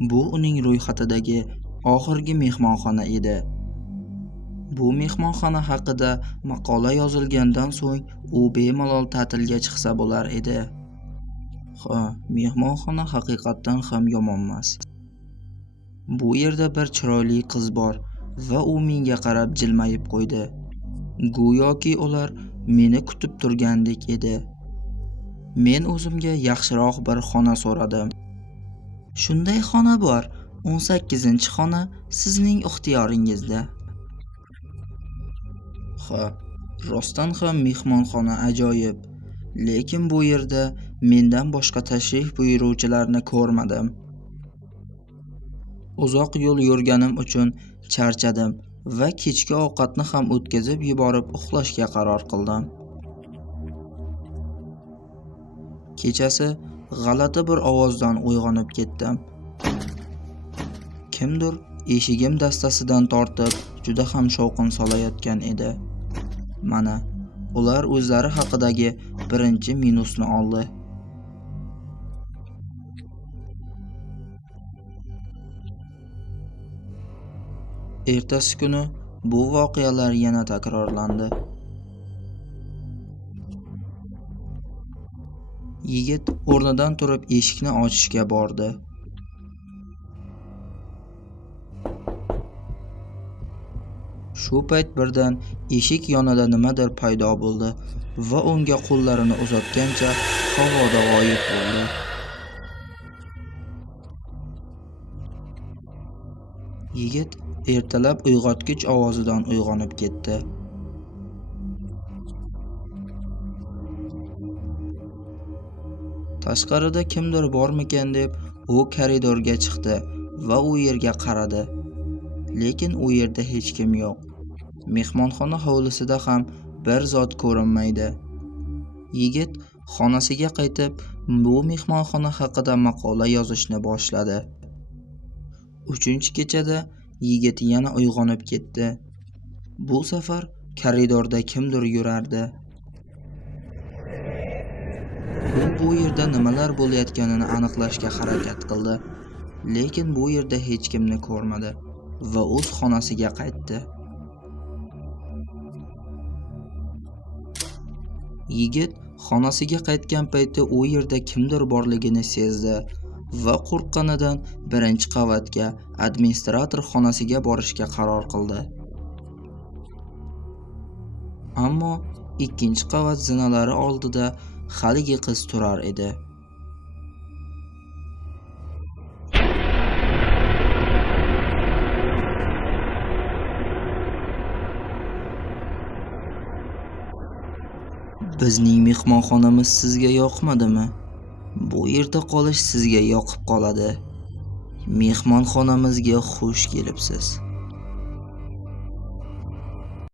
Bu uning ro'yxatidagi oxirgi mehmonxona edi. Bu mehmonxona haqida maqola yozilgandan so'ng u bemalol ta'tilga chiqsa bo'lar edi. Mehmonxona haqiqatdan ham yomonmas. Bu yerda bir chiroyli qiz bor va u menga qarab jilmayib qo'ydi. Go'yoki ular meni kutib turgandek edi. Men o'zimga yaxshiroq bir xona so'radim. Shunday xona bor, 18-xona sizning ixtiyoringizda. Rostdan ham mehmonxona ajoyib, lekin bu yerda mendan boshqa tashrif buyuruvchilarni ko'rmadim. Uzoq yo'l yurganim uchun charchadim va kechki ovqatni ham o'tkazib yuborib uxlashga qaror qildim. Kechasi g'alati bir ovozdan uyg'onib ketdim. Kimdir eshigim dastasidan tortib, juda ham shovqin solayotgan edi. Mana, ular o'zlari haqidagi birinchi minusni oldi. Ertasi kuni bu voqealar yana takrorlandi. Yigit o'rnidan turib eshikni ochishga bordi. Shu payt birdan eshik yonida nimadir paydo bo'ldi va unga qo'llarini uzatgancha havoda g'oyib bo'ldi. Yigit ertalab uyg'otgich ovozidan uyg'onib ketdi. Tashqarida kimdir bormikan deb u koridorga chiqdi va u yerga qaradi. Lekin u yerda hech kim yo'q. Mehmonxona hovlisida ham bir zot ko'rinmaydi. Yigit xonasiga qaytib, bu mehmonxona haqida maqola yozishni boshladi. 3-kechada yigit yana uyg'onib ketdi. Bu safar koridorda kimdir yurardi. U bu yerda nimalar bo'layotganini aniqlashga harakat qildi, lekin bu yerda hech kimni ko'rmadi va o'z xonasiga qaytdi. Yigit xonasiga qaytgan paytda u yerda kimdir borligini sezdi va qo'rqqanidan 1-qavatga administrator xonasiga borishga qaror qildi. Ammo 2-qavat zinalari oldida haligi qiz turar edi. Bizning mehmonxonamiz sizga yoqmadimi? Bu yerda qolish sizga yoqib qoladi. Mehmonxonamizga xush kelibsiz.